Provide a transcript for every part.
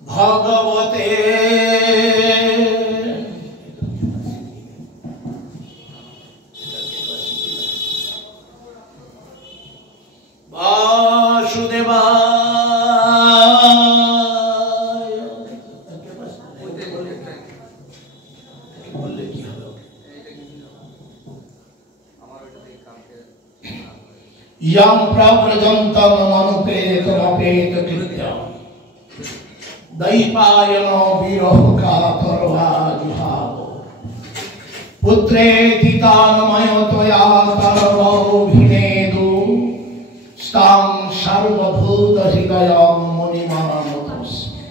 भगवते वासुदेवाय यं प्रव्रजन्तं मनुपेतमपेतकृत्यं दैपायनो विरह कातरवाजुहाव पुत्रेति तान्मयो त्वया तर्वो भिनेदु स्तां सर्वभूतहृदयं मुनिमानतोऽस्मि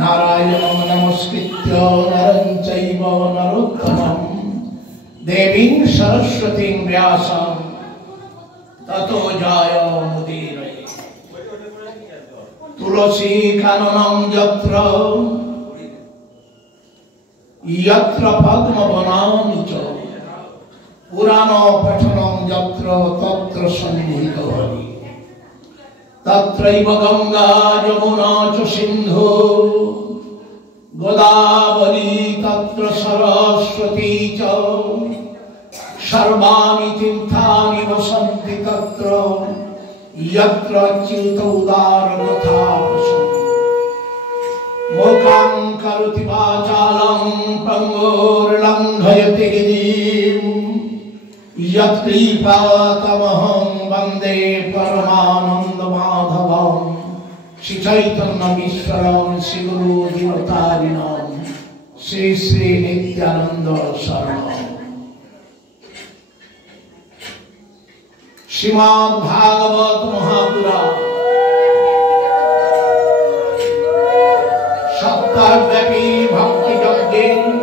नारायणं नमस्कृत्य नरं चैव नरोत्तमं देवीं सरस्वतीं व्यासं ततो जयमुदीरये तुलसी काननं यत्र यत्र पद्मवनानि च पुराण पठनं यत्र तत्र सन्निहितो हरि तत्रैव गंगा यमुना च सिन्धु गोदावरी तत्र सरस्वती च सर्वाणि तीर्थानि वसन्ति तत्र यत्र चित्तौदारतथा मोक्षं करोति वाचालं पंगुर्लंघयति गिरिं यत्कृपातमहं वन्दे परमानन्दमाधवं श्रीचैतन्यमीश्वरं श्रीगुरुदेवतारिणं श्री श्री नित्यानंद शरणं श्रीमद् भागवत महापुराण सप्ताहव्यापी भक्ति यज्ञेन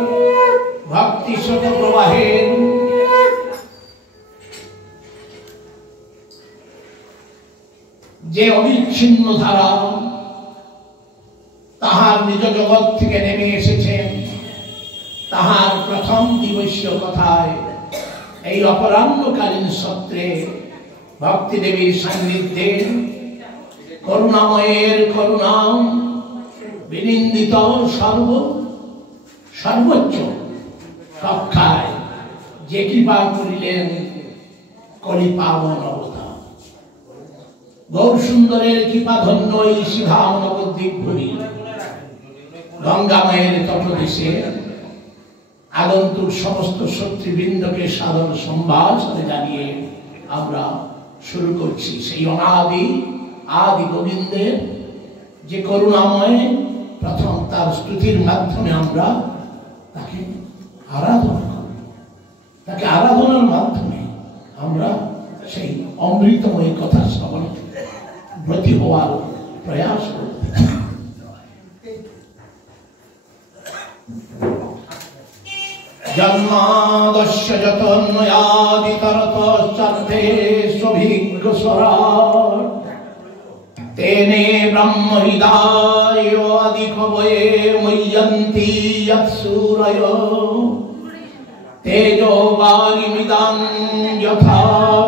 भक्ति शत प्रवाहेन जे अविच्छिन्न धारा ताहार निज जगत থেকে নেমে এসেছেন তাহার প্রথম দিবসীয় কথায় এই অপরাহ্নকালীন সত্রে भक्ति देवी सान्निध्ये करुणामयेर करुणा विनिंदित सर्वोच्च कक्षाय जे कृपा करिलेन कलि पावन अवतार गौर सुंदरेर कृपा धन्य এই শিভাম নবদ্বীপ ভূমি गंगा माয়ের तटदेशे আগন্তুক সমস্ত শত্রুবৃন্দকে সাদর সম্ভাষণ জানিয়ে আমরা शुरू করছি সেই অনাদি আদি গোবিন্দের যে করুণাময় প্রথম তার স্তুতির মাধ্যমে আমরা তাকে আরাধনা করি তাকে আরাধনার মাধ্যমে আমরা সেই অমৃতময় কথা শ্রবণে ব্রতী হওয়ার প্রয়াস করি जन्मादस्य जतन्मयादितरतश्चार्थे स्वभिघ्नस्वराट् तेने ब्रह्महृदाय आदिकवये मुह्यन्ति यत्सूरयो तेजो वारिमृदां यथा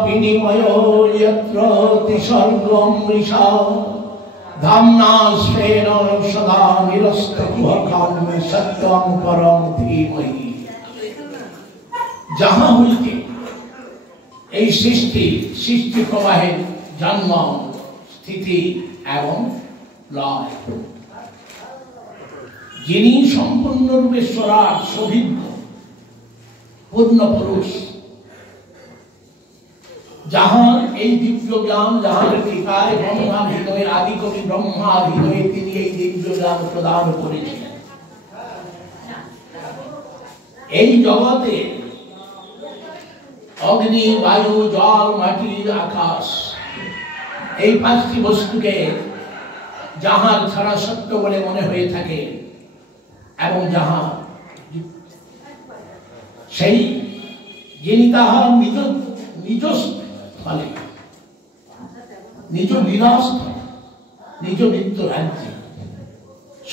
विनिमयो यत्र तिसर्गो मृषा धाम्ना स्वेन सदा निरस्तकुहकं सत्यं परं धीमहि जहाँ হইতে এই সৃষ্টি প্রবাহের জন্ম স্থিতি এবং লয় যিনি সম্পূর্ণরূপে স্বরাট সভিজ্ঞ পূর্ণ পুরুষ যাহার এই দিব্য জ্ঞান যাহার কৃপায় ব্রহ্মা হৃদয়ে আদি কবি ব্রহ্মা হৃদয়ে তিনি এই দিব্য জ্ঞান প্রদান করেছিলেন এই জগতে अग्नि वायु जल माटी आकाश এই পাঁচটি বস্তুকে যাহার ছাড়া সত্য বলে মনে হয়ে থাকে এবং যাহা সেই যিনি তাহার নিজ নিজ স্থলে নিজ লীলাস্থলে নিজ নিত্য রাজ্যে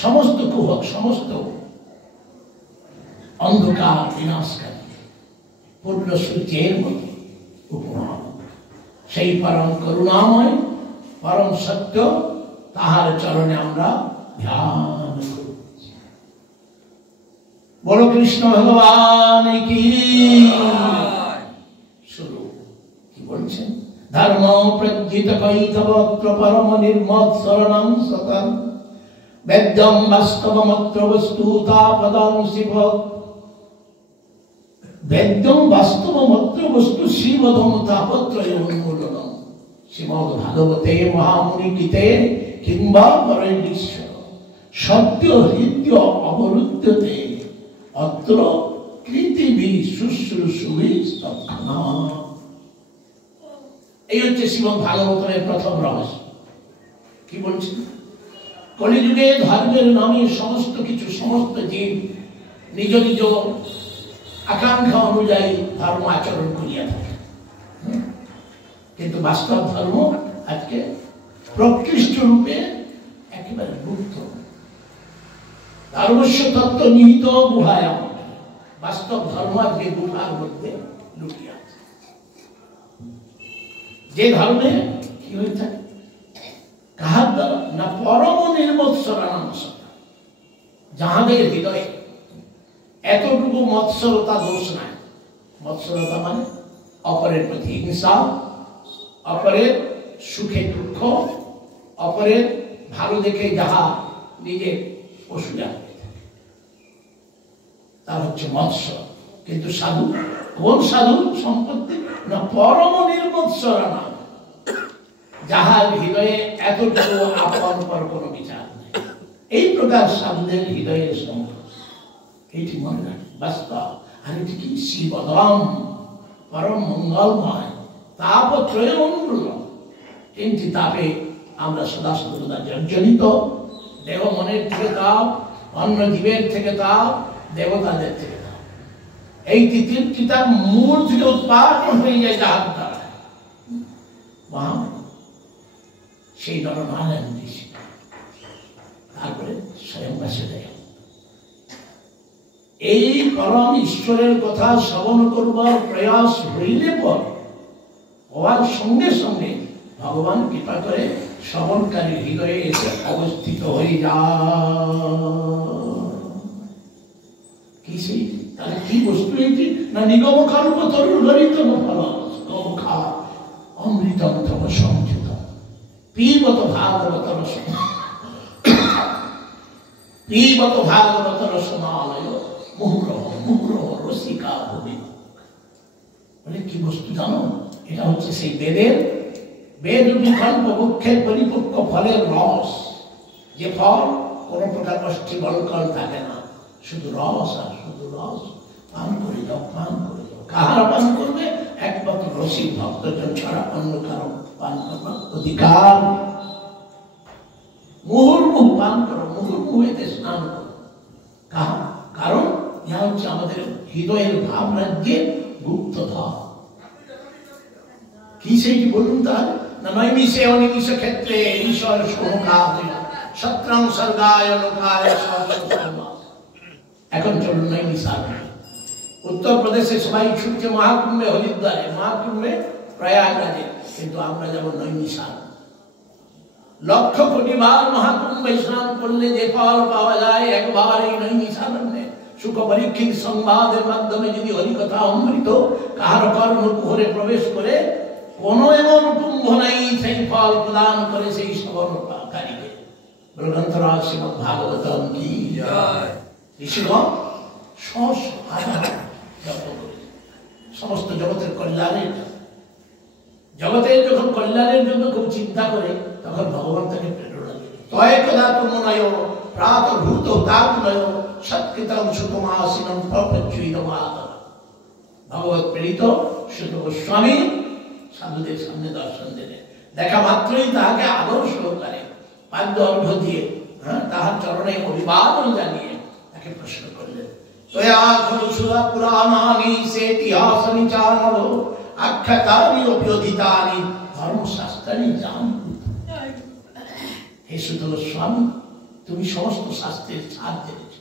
সমস্ত কুহক সমস্ত অন্ধকার বিনাশকারী পূর্ণ সূর্যের মতো উপমা সেই পরম করুণাময় পরম সত্য তাহার চরণে আমরা ধ্যান করছি। বলো কৃষ্ণ ভগবান কি। শুরু কি বলছেন? ধর্ম প্রজ্জিত কৈতবত্র পরম নির্মত শরণং সতম বেদ্যম বাস্তবমত্র বস্তু তাপদং শিব বেদ্যম বাস্তবমত্র বস্তু শিবধম তাপত্রয় উন্মূলনম শ্রীমদ্ ভাগবতে মহামুনি গীতে কিংবা পরমেশ্বর সত্য হৃদ্য অবরুদ্ধতে অত্র কৃতিবি শুশ্রূষুবি তৎক্ষণা। এই হচ্ছে শ্রীমদ্ ভাগবতের প্রথম রহস্য। কি বলছেন? কলিযুগে ধর্মের নামে সমস্ত কিছু সমস্ত জীব নিজ নিজ আকাঙ্ক্ষা অনুযায়ী ধর্ম আচরণ করিয়া থাকে, কিন্তু বাস্তব ধর্ম আজকে প্রকৃষ্ট রূপে একেবারে মুক্ত। ধর্মস্য তত্ত্ব নিহিত গুহায়, বাস্তব ধর্ম আজকে গুহার মধ্যে লুকিয়ে আছে। যে ধর্মে কি হয়ে থাকে কাহার দ্বারা না পরম নির্মৎসরাংশ, যাহাদের হৃদয়ে এতটুকু মৎসরতা দোষ নাই। মৎসরতা মানে অপরের প্রতি হিংসা, অপরের সুখে দুঃখ, অপরের ভালো দেখে যাহা নিজের অসুবিধা হয়ে থাকে, তার হচ্ছে মৎসর। কিন্তু সাধু, কোন সাধু সম্পত্তি না পরম নির্মৎসরানা, যাহার হৃদয়ে এতটুকু আপন পর কোনো বিচার নেই। এই প্রকার সাধুদের হৃদয়ের সম্পদ এইটি মনে রাখে বাস্তব। আর এটি কি শিবদম পরম মঙ্গলময় তাপত্রয় অনুকূল। তিনটি তাপে আমরা সদা সর্বদা জর্জরিত। দেহ মনের থেকে তাপ, অন্য জীবের থেকে তাপ, দেবতাদের থেকে তাপ। এই তিনটি তাপ মূল থেকে উৎপাদন হয়ে যায় যাহার দ্বারা সেই নরনারায়ণ ঋষি, তারপরে স্বয়ং বাসুদেব। এই পরম ঈশ্বরের কথা শ্রবণ করবার প্রয়াস হইলে পর হওয়ার সঙ্গে সঙ্গে ভগবান কৃপা করে শ্রবণকারী হৃদয়ে এসে অবস্থিত হয়ে যায়। কি সেই তাহলে কি বস্তু এটি না নিগম কল্প তরুণ গরিত ফল খা অমৃতম তব সংযুত পিবত ভাগবত রসন পিবত ভাগবত রসনালয় মুহুরহ মুহুরহ রসিকা ভূমি। বলে কি বস্তু জানো? এটা হচ্ছে সেই বেদের বেদ বিকল্প বক্ষের পরিপক্ক ফলের রস, যে ফল কোন প্রকার অষ্টি বলকল থাকে না, শুধু রস আর শুধু রস। পান করে যাও, পান করে যাও। কাহারা পান করবে? একমাত্র রসিক ভক্তজন ছাড়া অন্য কারো পান করবার অধিকার। মুহুর্মুহু পান করো, মুহুর্মুহু এতে স্নান করো। কারণ ইহা হচ্ছে আমাদের হৃদয়ের ভাব রাজ্যের গুপ্তধন। কি সেইটি বলুন তাহলে? না নৈমিষে অনিমিষ ক্ষেত্রে ঈশ্বর সমুখাদয় সত্রাং স্বর্গায় লোকায়। এখন চলুন নৈমিষার। উত্তরপ্রদেশে সবাই ছুটছে মহাকুম্ভে, হরিদ্বারে, মহাকুম্ভে প্রয়াগরাজে, কিন্তু আমরা যাব নৈমিষার। লক্ষ কোটি বার মহাকুম্ভে স্নান করলে যে ফল পাওয়া যায়, একবার এই নৈমিষারণ্যে সুখ পরীক্ষিত সংবাদের মাধ্যমে যদি হরিকথা অমৃত কাহার কর্ণকুহরে প্রবেশ করে, কোন এমন কুম্ভ নাই সেই ফল প্রদান করে সেই শ্রবণকারীকে। গ্রন্থরাজ শ্রীমদ্ ভাগবতম কি জয়। ঋষিগণ সমস্ত জগতের কল্যাণের, জগতের যখন কল্যাণের জন্য খুব চিন্তা করে, তখন ভগবান তাকে প্রেরণা দেয়। তয় কদা তুমনয় প্রাতভূত তাপনয় সৎকৃতম সুতমাসিনম প্রপ্রচ্ছুইতমাত। ভগবত প্রেরিত সুত গোস্বামী সাধুদের সামনে দর্শন দিলেন। দেখা মাত্রই তাহাকে আদর্শ করে পাদ্য অর্ঘ্য দিয়ে, তাহার চরণে অভিবাদন জানিয়ে তাকে প্রশ্ন করলেন, তয়া খলু সুরা পুরাণানি সেতিহাসানি চানব আখ্যাতানি অভিধিতানি ধর্মশাস্ত্রানি জানি। হে সুতল স্বামী, তুমি সমস্ত শাস্ত্রের ছাড় জেনেছ,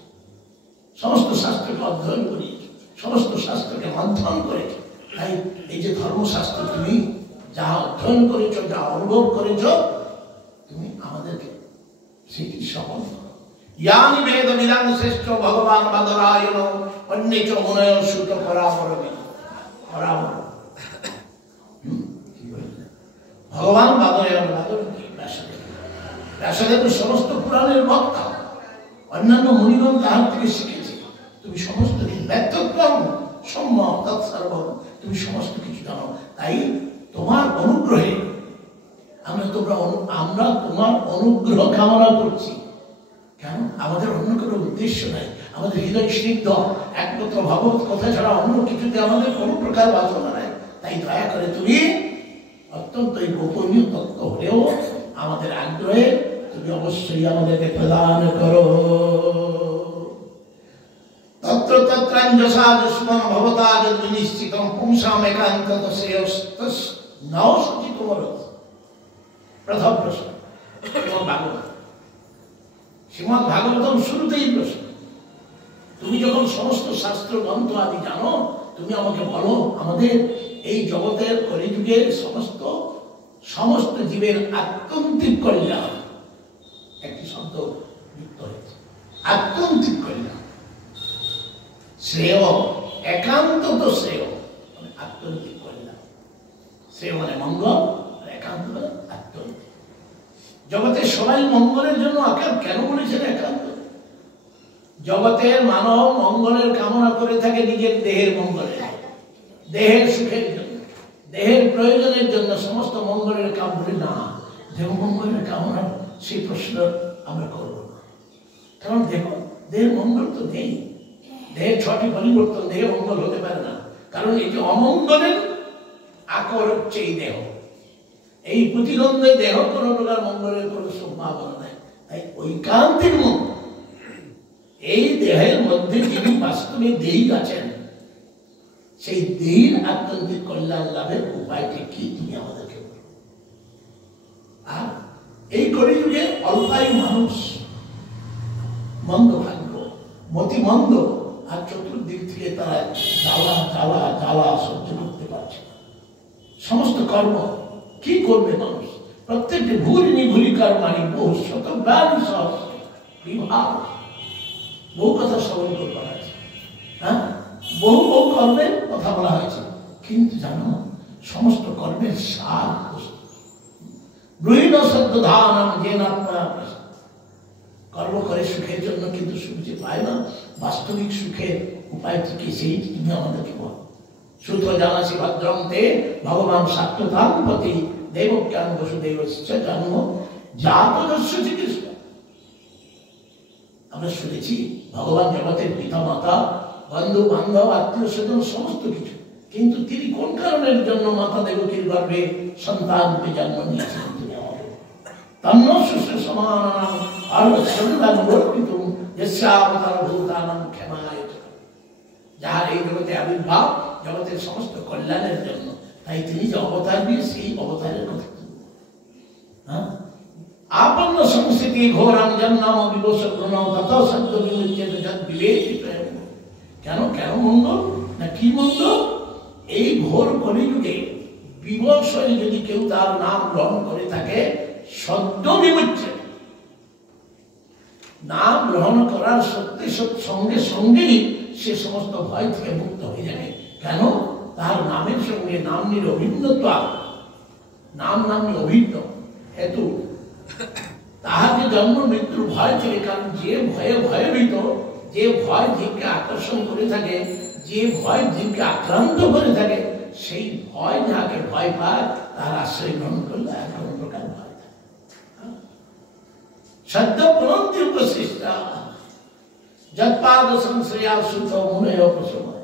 সমস্ত শাস্ত্রকে অধ্যয়ন করিয়েছ, সমস্ত শাস্ত্রকে মন্থন করেছ। তাই এই যে ধর্মশাস্ত্র তুমি যা অধ্যয়ন করেছ, যা অনুভব করেছ, তুমি আমাদেরকে সেটি সফল করো। ইয়ানি বেদ বিধান শ্রেষ্ঠ ভগবান বাদরায়ণ অন্যে চ মনয় সুত পরামরবে পরামর। ভগবান বাদরায়ণ, বাদরায়ণ কি? ব্যাসদেব। ব্যাসদেব সমস্ত পুরাণের বক্তা, অন্যান্য মুনিগণ তাহার থেকে শিখেছে। তুমি সমস্ত কিছু ব্যত্যক্রম সম্যক তৎসর্ব, তুমি সমস্ত কিছু জানো। তাই তোমার অনুগ্রহে আমরা তোমার অনুগ্রহ কামনা করছি। কেন? আমাদের অন্য কোনো উদ্দেশ্য নাই, আমাদের হৃদয় স্নিগ্ধ, একমাত্র ভগবত কথা ছাড়া অন্য কিছুতে আমাদের কোনো প্রকার বাসনা নাই। তাই দয়া করে তুমি অত্যন্ত এই গোপনীয় তত্ত্ব হলেও আমাদের আগ্রহে তুমি অবশ্যই আমাদেরকে প্রদান করো। তত্র তত্রাঞ্জসা দুষ্মন ভবতা যদ বিনিশ্চিতম পুংসাম একান্তত শ্রেয়স্তস নও সূচিত মরত। প্রথম প্রশ্ন শ্রীমদ্ ভাগবতম শুরুতেই প্রশ্ন, তুমি যখন সমস্ত শাস্ত্র গ্রন্থ আদি জানো, তুমি আমাকে বলো আমাদের এই জগতের কলিযুগের সমস্ত জীবের আত্যন্তিক কল্যাণ, একটি শব্দ যুক্ত হয়েছে, আত্যন্তিক কল্যাণ, শ্রেয়, একান্তত শ্রেয় মানে আত্যন্তিক কল্যাণ। শ্রেয় মানে মঙ্গল, একান্ত মানে আত্যন্তিক। জগতের সবাই মঙ্গলের জন্য কেন বলেছেন একান্ত? জগতের মানব মঙ্গলের কামনা করে থাকে নিজের দেহের মঙ্গলের, দেহের সুখের জন্য, দেহের প্রয়োজনের জন্য সমস্ত মঙ্গলের কাম বলি না। দেহ মঙ্গলের কামনা সেই প্রশ্ন আমরা করব না, কারণ দেখো দেহের মঙ্গল তো নেই। দেহের 6টি পরিবর্তন, দেহে মঙ্গল হতে পারে না, কারণ এই যে অমঙ্গলের আকর হচ্ছে এই দেহ। এই প্রতিদ্বন্দ্বে দেহ কোনো প্রকার মঙ্গলের কোনো সম্ভাবনা নাই। তাই ঐকান্তিক মঙ্গল, এই দেহের মধ্যে যিনি বাস্তবে দেহী আছেন, সেই দেহীর আত্যন্তিক কল্যাণ লাভের উপায়টি কি তুমি আমাদেরকে বলো। আর এই কলিযুগে অল্পায়ু মানুষ, মন্দ ভাগ্য, মতিমন্দ, আর চতুর্দিক থেকে তারা জ্বালা জ্বালা জ্বালা সহ্য করতে পারছে না। সমস্ত কর্ম কি করবে মানুষ? প্রত্যেকটি ভুলি ভুলি কর্মানি বহু শত বিভাগ, বহু কথা স্মরণ করতে হয়েছে, হ্যাঁ, বহু বহু কর্মের কথা বলা হয়েছে। কিন্তু জানো সমস্ত কর্মের সার গৃহীণ সদ্য ধান জেনাত্মা, কর্ম করে সুখের জন্য কিন্তু সুখ যে পায় না, বাস্তবিক সুখের উপায় থেকে সেই তুমি আমাদেরকে বল। সুত জানাসি ভদ্রন্তে ভগবান সাত্বতাম্পতি দেবজ্ঞান বসুদেবশ্চ জন্ম জাতদস্য চিকিৎসা। আমরা শুনেছি ভগবান জগতের পিতা মাতা, বন্ধু বান্ধব, আত্মীয় স্বজন সমস্ত কিছু, কিন্তু তিনি কোন কারণের জন্য মাতা দেবকীর গর্ভে সন্তানকে জন্ম নিয়েছেন? তুমি আমাদের তন্ন সুস্থ সমানানাম আর্বসন্তান বর্পিতুম যস্যাবতার ভূতানাম ক্ষমায়। যাহার এই জগতে আবির্ভাব জগতের সমস্ত কল্যাণের জন্য, তাই তিনি যে অবতার দিয়ে সেই অবতারের কথা আপন্ন সংস্কৃতি ঘোরাম জন্নাম বিবশ প্রণম তত শব্দ বিমুচ্যেত যদ বিবেচিত। কেন কেন মঙ্গল না কি মঙ্গল? এই ঘোর কলিযুগে বিবশ যদি কেউ তার নাম গ্রহণ করে থাকে, সদ্য বিমুচ্যেত, নাম গ্রহণ করার সঙ্গে সঙ্গেই সে সমস্ত ভয় থেকে মুক্ত হয়ে যাবে। কেন? তার নামের সঙ্গে নামনির অভিন্নতা, নাম নামনি অভিন্ন হেতু তাহাকে জন্ম মৃত্যুর ভয় থেকে, কারণ যে ভয়ে ভয়ভীত, যে ভয় জীবকে আকর্ষণ করে থাকে, যে ভয় জীবকে আক্রান্ত করে থাকে, সেই ভয় যাহাকে ভয় পায় তার আশ্রয় গ্রহণ করলে আর কোন প্রকার ভয় থাকে। সদ্য প্রণন্তি উপসৃষ্টা যৎপাদ সংশ্রয়া সুত মনে অপসময়।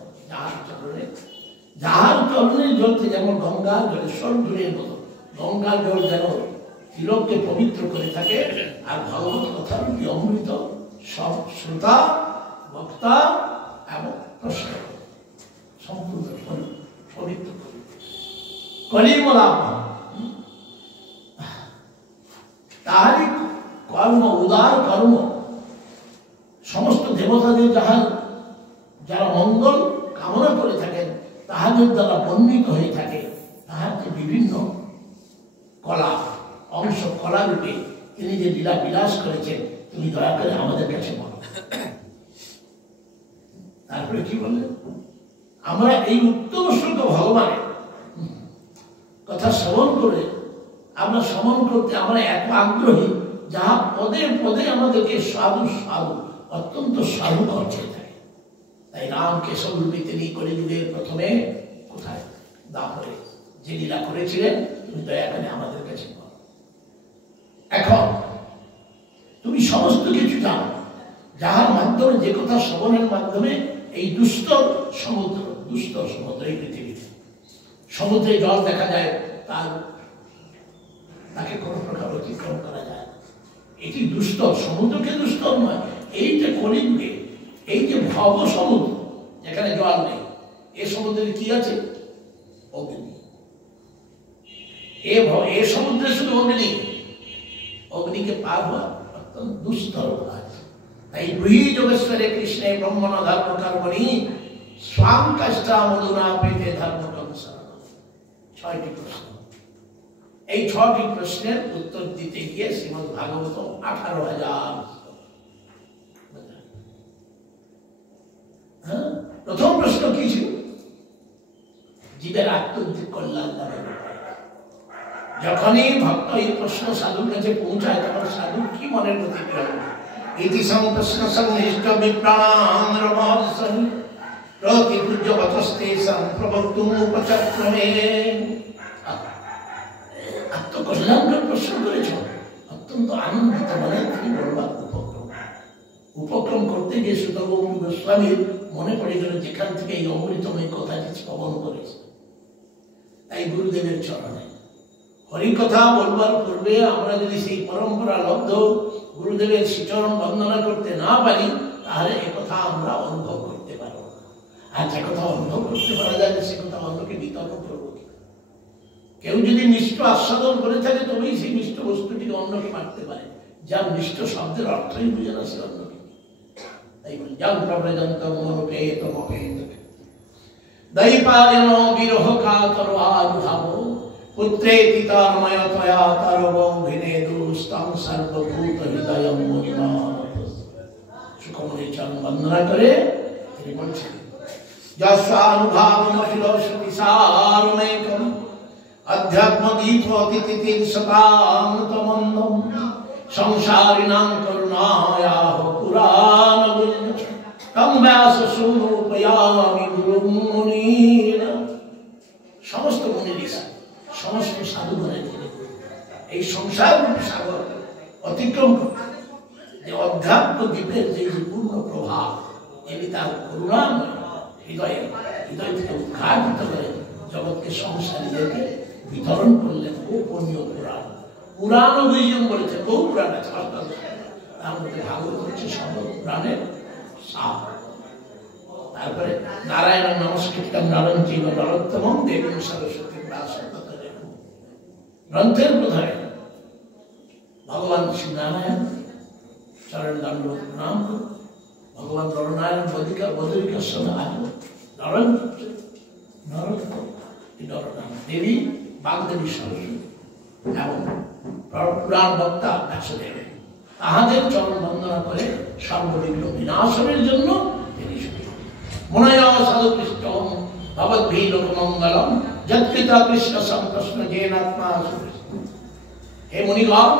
যাহার চরণে জ্বলতে যেমন গঙ্গার জলে স্বর্গের মতো, গঙ্গার জল যেন তিলককে পবিত্র করে থাকে, আর ভগবত কথার কি অমৃত সব শ্রোতা বক্তা এবং প্রশ্ন সম্পূর্ণ পবিত্র কলিমুলাপ তাহারই কর্ম উদার কর্ম সমস্ত দেবতাদের যারা মঙ্গল কামনা করে থাকেন তাহাদের দ্বারা বর্ণিত হয়ে থাকে। তাহার যে বিভিন্ন কলা অংশ কলা রূপে তিনি যে লীলা বিলাস করেছেন তুমি দয়া করে আমাদের কাছে বলো। তারপরে কি বললেন, আমরা এই উত্তম শ্লোক ভগবানের কথা শ্রবণ করে আমরা শ্রবণ করতে আমরা এত আগ্রহী যাহা পদে পদে আমাদেরকে সাধু সাধু অত্যন্ত সাধু করছে থাকে। তাই রাম কেশব রূপে তিনি কলিযুগের প্রথমে কোথায় দাপরে যে লীলা করেছিলেন তুমি দয়া করে আমাদের কাছে বলো। এখন তুমি সমস্ত কিছু জানো যাহার মাধ্যমে যে কথা শ্রবণের মাধ্যমে এই দুস্তর সমুদ্র এই পৃথিবীতে সমুদ্রে জল দেখা যায় তাকে কোন প্রকার অতিক্রম করা যায়। এটি দুস্তর, সমুদ্রকে দুস্তর নয়, এইটা কলিযুগে এই যে ভব সমুদ্র যেখানে জল নেই, এ সমুদ্রে কি আছে? অগ্নি। এ সমুদ্রে শুধু অগ্নিকে পার হওয়া অত্যন্ত দুস্তর কাজ। তাই ব্রহ্মী যোগেশ্বরে কৃষ্ণে ব্রহ্মণ ধর্ম কর্মণি স্বাম কাষ্টা মধুনা পেতে ধর্ম কর্মসরণ। 6টি প্রশ্ন। এই 6টি প্রশ্নের উত্তর দিতে গিয়ে শ্রীমদ ভাগবত 18,000। প্রথম প্রশ্ন কি ছিল? জীবের আত্মধিক কল্যাণ লাভের উপায়। যখনই ভক্ত এই প্রশ্ন সাধুর কাছে পৌঁছায় তখন সাধু কি মনের প্রতিক্রিয়া? ইতি সংপ্রশ্ন সংনিষ্ঠ বিপ্রাণাং রমহর্ষণ প্রতিপূজ্য বচস্তে সম্প্রবক্তুম উপচক্রমে। আত্মকল্যাণের প্রশ্ন করেছ, অত্যন্ত আনন্দিত মনে তিনি বলবার উপক্রম করতে গিয়ে সুতরাং গোস্বামীর মনে পড়ে গেল যেখান থেকে এই অমৃতময় কথাটি শ্রবণ করেছে। তাই গুরুদেবের চরণে হরিকথা বলবার পূর্বে আমরা যদি সেই পরম্পরা লব্ধ গুরুদেবের শ্রীচরণ বন্দনা করতে না পারি তাহলে এ কথা আমরা অনুভব করতে পারবো না। আর যে কথা অনুভব করতে পারা যায় সে কথা অন্যকে বিতরণ করবো। কেউ যদি মিষ্ট আস্বাদন করে থাকে তবেই সেই মিষ্ট বস্তুটিকে অন্যকে মারতে পারে। যার মিষ্ট শব্দের অর্থই বুঝে না সে অন্যকে। তাই বলি যান প্রব্রজন্ত মনোপেত মপেত দৈপায়ন বিরহ কাতর আবির্ভাব পুত্রেতি তন্ময় তয়া তরবং ভিনেদুস্তং সর্বভূত হৃদয়ং মুনিনাথ। সুখমণি চরণ বন্দনা করে তিনি বলছেন যস্বানুভাবমখিল শ্রুতি সারমেকম अध्यात्म दीपोतिति सतां तमन्दं संसारिणां करुणायाः पुराणं तं व्याससूनुपयामि गुरुं मुनीन्। समस्त मुनि ऋषि समस्त साधुगणের এই সংসার সাগর অতিক্রম করতে যে অধ্যাত্ম দ্বীপের যে পূর্ণ প্রভাব এটি তার করুণা হৃদয় থেকে উদ্ঘাটিত করে জগৎকে সংসারীদেরকে বিতরণ করলেন। গোপনীয় পুরাণ, পুরাণ অভিযোগ বলেছে, বহু পুরাণ আছে, তার মধ্যে ভাগবত হচ্ছে সর্বপুরাণের সার। তারপরে নারায়ণ নমস্কৃতম নরং চৈব নরোত্তমং দেবীং সরস্বতী ব্যাসং ততো জগৎ। গ্রন্থের প্রধানে ভগবান শ্রী নারায়ণ চরণ দণ্ড প্রণাম করুন। ভগবান নরনারায়ণ বদরিকার সঙ্গে আসুন। নরং নরোত্তম দেবী বাগদেবী সরস্বতী এবং পুরাণ বক্তা ব্যাসদেব তাহাদের চরণ বন্দনা করে সর্ববিঘ্ন বিনাশনের জন্য তিনি মনয়া সাধু কৃষ্ণ ভবদ্ভি লোকমঙ্গলম যৎকৃতা কৃষ্ণ সম্প্রশ্ন জেনাত্মা। হে মুনিগণ,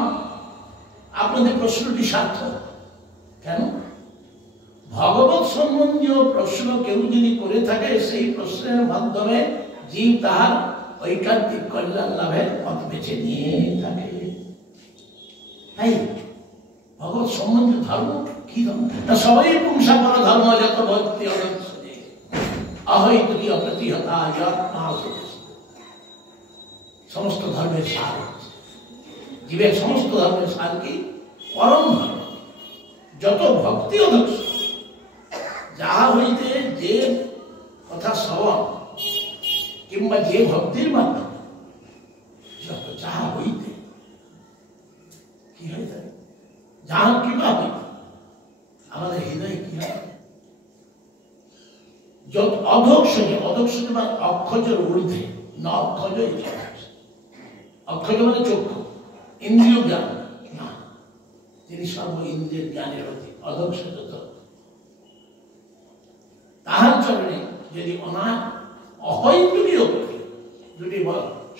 আপনাদের প্রশ্নটি সার্থক। কেন? ভগবত সম্বন্ধীয় প্রশ্ন কেউ যদি করে থাকে সেই প্রশ্নের মাধ্যমে জীব তাহার ঐকান্তিক কল্যাণ লাভের পথ বেছে নিয়ে থাকে। তাই ভগবত সম্বন্ধীয় ধর্ম কি ধর্ম? তা সবাই পুংসাপর ধর্ম যত ভক্তি অনন্তে অহৈতুকী অপ্রতিহতা যত্না। সমস্ত ধর্মের সার জীবের সমস্ত ধর্মের সার কি? পরম ধর্ম। যত ভক্তি অদক্ষ যাহা হইতে যে কথা শ্রবণ কিংবা যে ভক্তির মাধ্যমে যাহা হইতে কি হইতে যাহা কিবা হইতে আমাদের হৃদয়ে কি হয় যত অধক্ষজে বা অক্ষজের ঊর্ধ্বে না অক্ষজ অক্ষজ মানে চক্ষু ইন্দ্রিয় জ্ঞান না, তিনি সর্ব ইন্দ্রিয়ের জ্ঞানের অধিক অধক্ষজ তাহার চরণে যদি অহৈতুকীয় দুটি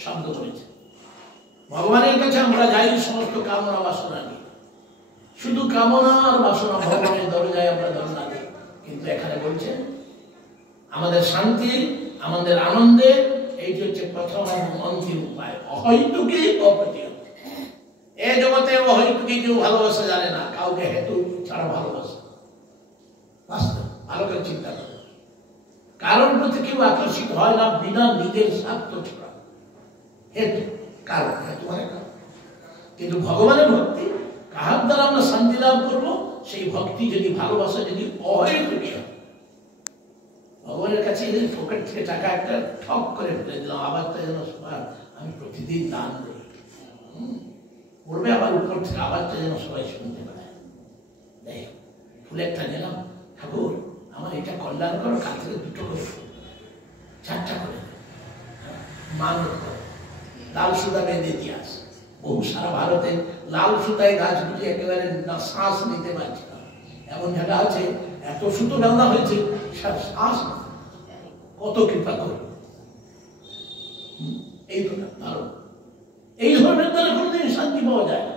শব্দ করেছে। ভগবানের কাছে আমরা যাই সমস্ত কামনা বাসনা নিয়ে, শুধু কামনা আর বাসনা ভগবানের দরজায় আমরা দরজা দিই, কিন্তু এখানে বলছেন আমাদের শান্তি আমাদের আনন্দে এইটি হচ্ছে প্রথম এবং অন্তিম উপায়, অহৈতুকী অপ্রতিহত। এ জগতে অহৈতুকী কেউ ভালোবাসা জানে না, কাউকে হেতু ছাড়া ভালোবাসা বাস্তব। ভালো করে চিন্তা করে, কারণ প্রতি কেউ আকর্ষিত হয় না বিনা নিজের স্বার্থ ছাড়া। হেতু কারণ, হেতু মানে কারণ। কিন্তু ভগবানের ভক্তি কাহার দ্বারা আমরা শান্তি লাভ করবো, সেই ভক্তি যদি ভালোবাসা যদি অহৈতুকী হয়, ভগবানের কাছে পকেট থেকে টাকা একটা ঠক করে ফেলে দিলাম, আবার তাই যেন আমি প্রতিদিন দান করি, পড়বে আবার উপর থেকে আবার তাই যেন সবাই শুনতে পারে। দেখ ফুলেরটা নিলাম, ঠাকুর আমার এটা কল্যাণ করো, কাল থেকে দুটো করে চারটা করে মানত করো। লাল সুতা বেঁধে দিয়ে আস, বহু সারা ভারতে লাল সুতায় গাছগুলি একেবারে শ্বাস নিতে পারছে না, এমন জায়গা আছে এত সুতো বাঁধা হয়েছে শ্বাস কত কৃপা করে। এই তো ভালো, এই ধরনের দ্বারা কোনোদিন শান্তি পাওয়া যায় না।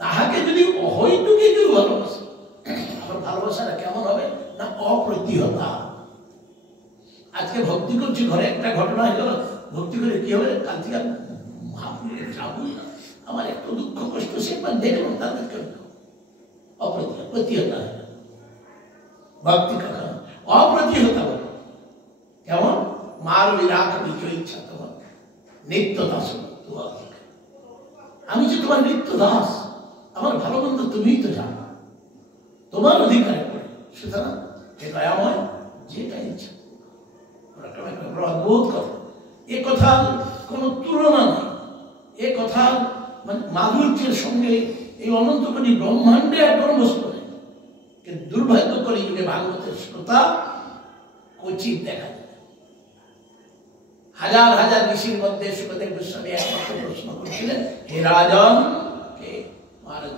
তাহাকে যদি অহৈতুকী কেউ ভালোবাসে, আমার ভালোবাসাটা কেমন হবে না অপ্রতিহতা। আজকে ভক্তি করছি, ঘরে একটা ঘটনা হয়ে গেল, ভক্তি করে কি হবে কাল থেকে যাবই না, আমার একটু দুঃখ কষ্ট সে দেখলাম তাদের কেন অপ্রতিহতা। প্রতিহতা ভক্তি কথা অপ্রতিহতা বলে কেমন মার বিরাট নিজ ইচ্ছা তোমার নিত্য দাস, আমি যে তোমার নিত্য দাস, আমার ভালো মন্দ তুমিই তো জানো, তোমার অধিকারে পড়ে, সুতরাং এ দয়াময় যেটা ইচ্ছা। অদ্ভুত কথা, এ কথার কোনো তুলনা নেই, এ কথার মানে মাধুর্যের সঙ্গে এই অনন্ত কোটি ব্রহ্মাণ্ডে আর কোনো বস্তু নেই। কিন্তু দুর্ভাগ্য করে যুগে ভাগবতের শ্রোতা কচিত দেখা যায়। হাজার হাজার ঋষির মধ্যে সুখদেব গোস্বামী একমাত্র প্রশ্ন করছিলেন, হে রাজন কে মহারাজ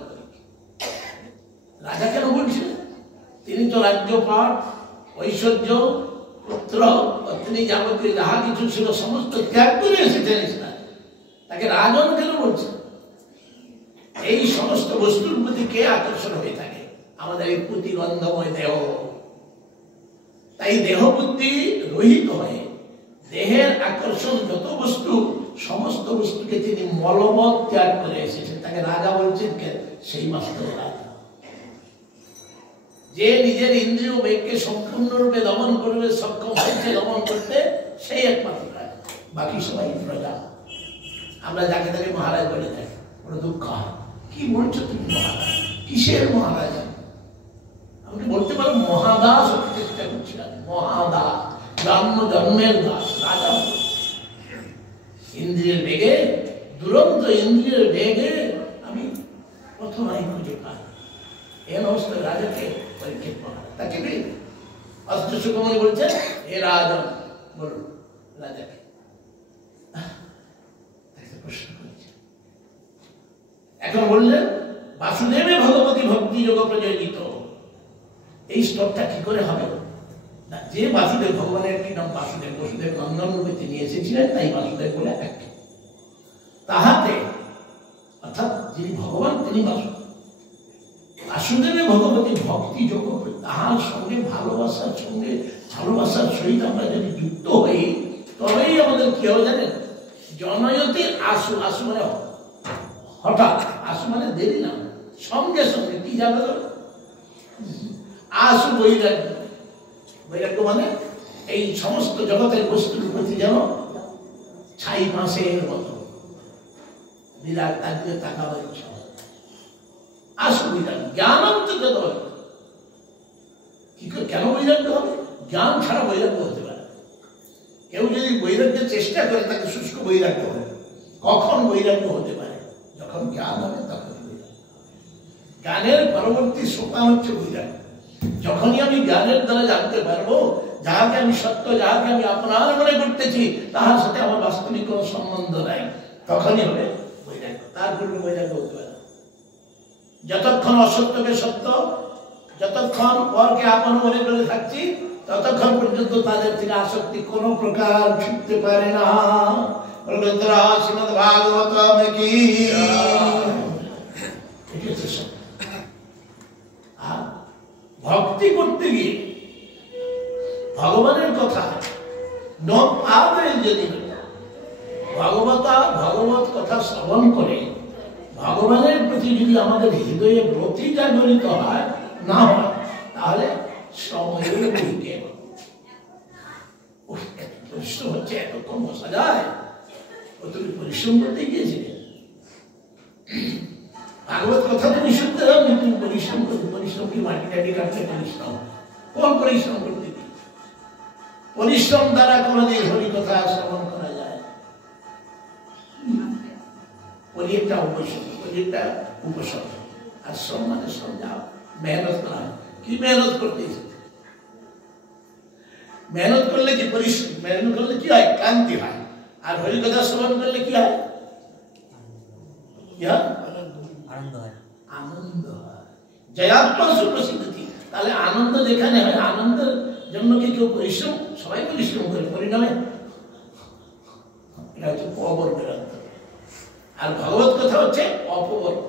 রাজা কেন বলছিলেন? তিনি তো রাজ্যপাট ঐশ্বর্য পুত্র পত্নী যাবতীয় যাহা কিছু ছিল সমস্ত ত্যাগ করে এসেছেন, তাকে রাজন কেন বলছেন? এই সমস্ত বস্তুর প্রতি কে আকর্ষণ হয়ে থাকে? আমাদের এই প্রতিগন্ধময় দেহ। তাই দেহ বুদ্ধি রহিত হয়ে দেহের আকর্ষণ যত বস্তু, সমস্ত বস্তুকে তিনি মলবৎ ত্যাগ করে এসেছেন, তাকে রাজা বলছেন। সেই মাত্র রাজা যে নিজের ইন্দ্রিয় বেগকে সম্পূর্ণরূপে দমন করবে সক্ষম হয়েছে, দমন করতে, সেই একমাত্র রাজা, বাকি সবাই প্রজা। আমরা যাকে তাকে মহারাজ বলে থাকি, বড় দুঃখ হয়। কি বলছো তুমি মহারাজ? কিসের মহারাজা? আমাকে বলতে পারো মহাদাস হতে চেষ্টা করছিলাম, মহাদাস, জন্মের দাস, রাজা। ইন্দ্রিয়ের বেগে, দুরন্ত ইন্দ্রিয়ের বেগে আমি প্রথমাই খুঁজে পাই। এই অবস্থায় রাজাকে পরীক্ষিত মহারাজ, তাকে অস্ত্র সুখমণি বলছেন, হে রাজন বলুন রাজাকে। প্রশ্ন করেছে, এখন বললেন বাসুদেবে ভগবতী ভক্তি যোগ প্রযোজিত। এই স্তরটা কি করে হবে না? যে বাসুদেব, ভগবানের একটি নাম বাসুদেব, বসুদেব নন্দন রূপে তিনি এসেছিলেন, তাই বাসুদেব বলে একটি। তাহাতে অর্থাৎ যিনি ভগবান তিনি বাসুদেব। বাসুদেবে ভগবতী ভক্তি যোগ, তাহার সঙ্গে ভালোবাসার সহিত আমরা যদি যুক্ত হই, তবেই আমাদের কি হবে জানেন? জনয়তি আসু, আসু মানে হঠাৎ, আসু মানে দেরি না, সঙ্গে সঙ্গে কি যাবে আসু বৈরাগ্য। বৈরাগ্য মানে এই সমস্ত জগতের বস্তুর প্রতি যেন ছাই মাসের মতো বিরাট তাকে তাকাবার ইচ্ছা। আসু বিরাট জ্ঞান কি কেন বৈরাগ্য হবে? জ্ঞান ছাড়া বৈরাগ্য হতে পারে। কেউ যদি বৈরাগ্যের চেষ্টা করে তাকে শুষ্ক বৈরাগ্য হবে। কখন বৈরাগ্য হতে পারে? যখন জ্ঞান হবে তখন বৈরাগ্য। জ্ঞানের পরবর্তী সোপান হচ্ছে বৈরাগ্য। যখনই আমি জ্ঞানের দ্বারা জানতে পারবো যাহাকে আমি সত্য, যাহাকে আমি আপনার মনে করতেছি, তাহার সাথে আমার বাস্তবিক কোনো সম্বন্ধ নাই, তখনই হবে বৈরাগ্য। তার পূর্বে বৈরাগ্য হতে পারে। যতক্ষণ অসত্যকে সত্য, যতক্ষণ পরকে আপন মনে করে থাকছি, ততক্ষণ পর্যন্ত তাদের থেকে আসক্তি কোনো প্রকার ছুটতে পারে না। শ্রীমদ ভাগবতম কি। ভক্তি করতে গিয়ে ভগবানের কথা যদি ভগবত কথা শ্রবণ করে ভগবানের প্রতি যদি আমাদের হৃদয়ে প্রতি জাগরিত হয় না হয়, তাহলে সময়ের বইকে পরিশ্রম হচ্ছে, এতক্ষণ বসা যায়? তুমি পরিশ্রম করতে গিয়েছিলে? ভাগবত কথা তুমি শুনতে দাও, তুমি পরিশ্রম করতে। পরিশ্রম কি মাটি টাটি কাটতে পরিশ্রম? কোন পরিশ্রম করতে কি? পরিশ্রম দ্বারা কোনদিন হরি কথা শ্রবণ করা যায়? পরিটা উপসর্গ, পরিটা উপসর্গ। আর শ্রম মানে শ্রম, যাও মেহনত করা হয়। কি মেহনত করতে? মেহনত করলে কি পরিশ্রম, মেহনত করলে কি হয়? ক্লান্তি হয়। আর হরি কথা শ্রবণ করলে কি হয়? আনন্দ হয়। জয়াত্মা সুপ্রসিদ্ধি। তাহলে আনন্দ যেখানে হয়, আনন্দের জন্য কি কেউ পরিশ্রম? সবাই পরিশ্রম করে, পরিণামে এটা হচ্ছে অবর্গের অর্থ। আর ভগবত কথা হচ্ছে অপবর্গ।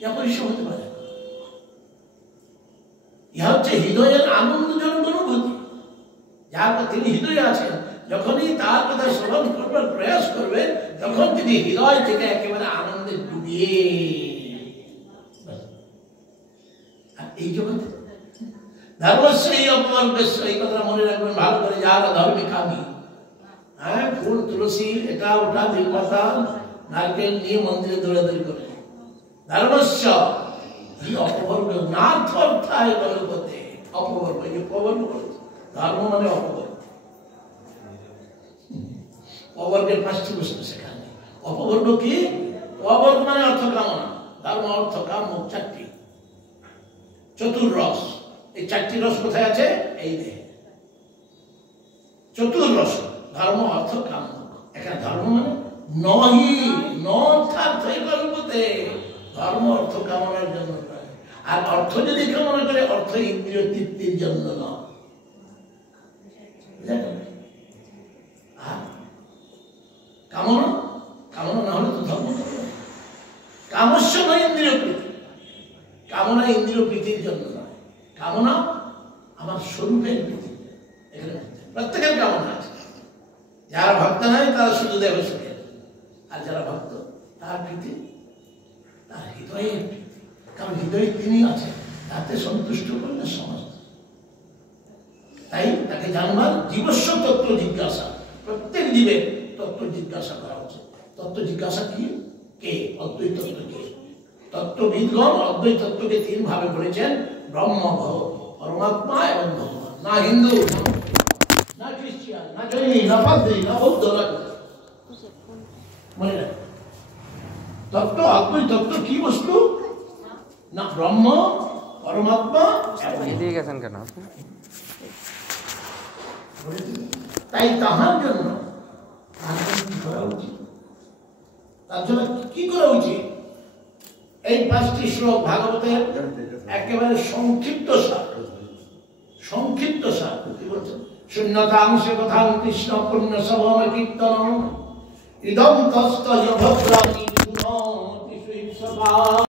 ইহা পরিশ্রম হতে পারে। ইহা হচ্ছে হৃদয়ের আনন্দজনক অনুভূতি। যার তিনি হৃদয়ে আছেন, যখনই তার কথা শ্রবণ করবার প্রয়াস করবে, তখন তিনি হৃদয় থেকে একেবারে আনন্দে ডুবিয়ে। আর এই জগতে ধর্মশ্রী অপবর্গস্য, এই কথা মনে রাখবেন ভালো করে। যারা ধর্মে কামি, হ্যাঁ, ফুল তুলসী এটা ওটা বেলপাতা নারকেল নিয়ে মন্দিরে দৌড়াদৌড়ি করে, ধর্মস্য এই অপবর্গ নার্থ অর্থায় বলতে অপবর্গ। এই যে অপবর্গ বলছে, ধর্ম মানে অপবর্গ। অবর্গের 5টি বস্তু সেখানে। অপবর্গ কি? অবর্গ মানে অর্থ কামনা, ধর্ম অর্থ কাম 4টি। চতুর্রস, এই 4টি রস কোথায় আছে? এই দেহে। চতুর্রস ধর্ম অর্থ কাম। এখানে ধর্ম মানে নহি, নর্থে ধর্ম অর্থ কামনার জন্য। আর অর্থ যদি কামনা করে, অর্থ ইন্দ্রিয় তৃপ্তির জন্য নয়। কামনা, কামনা না হলে তো ধর্ম করবে। কামস্য নয় ইন্দ্রিয় প্রীতি। কামনা ইন্দ্রিয় প্রীতির জন্য নয়, কামনা আমার স্বরূপের প্রীতি। এখানে প্রত্যেকের কামনা আছে। যারা ভক্ত নয় তারা শুধু দেব সুখে, আর যারা ভক্ত তার প্রীতি, তার হৃদয়ের প্রীতি। কারণ হৃদয়ে তিনি আছেন, তাতে সন্তুষ্ট করলে সমস্ত। তাই তাকে জানবার জীবস্ব তত্ত্ব জিজ্ঞাসা, প্রত্যেক জীবের তত্ত্ব জিজ্ঞাসা করা উচিত। তত্ত্ব জিজ্ঞাসা কি? কে? অদ্বৈত তত্ত্ব কে? তত্ত্ববিদগণ অদ্বৈত তত্ত্বকে 3 ভাবে বলেছেন: ব্রহ্ম, পরমাত্মা এবং ভগবান। না হিন্দু, না খ্রিস্টান, না জৈন, না পাদ্রী, না বৌদ্ধ। মনে রাখ, তত্ত্ব অদ্বৈত তত্ত্ব কি বস্তু? না ব্রহ্ম, পরমাত্মা। এদিকে গেছেন কেন? তাই তাহার জন্য করা উচিত। তার জন্য কি করা উচিত? এই 5টি শ্লোক ভাগবতের একেবারে সংক্ষিপ্ত সার। সংক্ষিপ্ত সার কি বলছেন? শূন্যতাংশে কথাং কৃষ্ণ পুণ্য সভম কীর্তন ইদম তস্ত ভদ্রাণী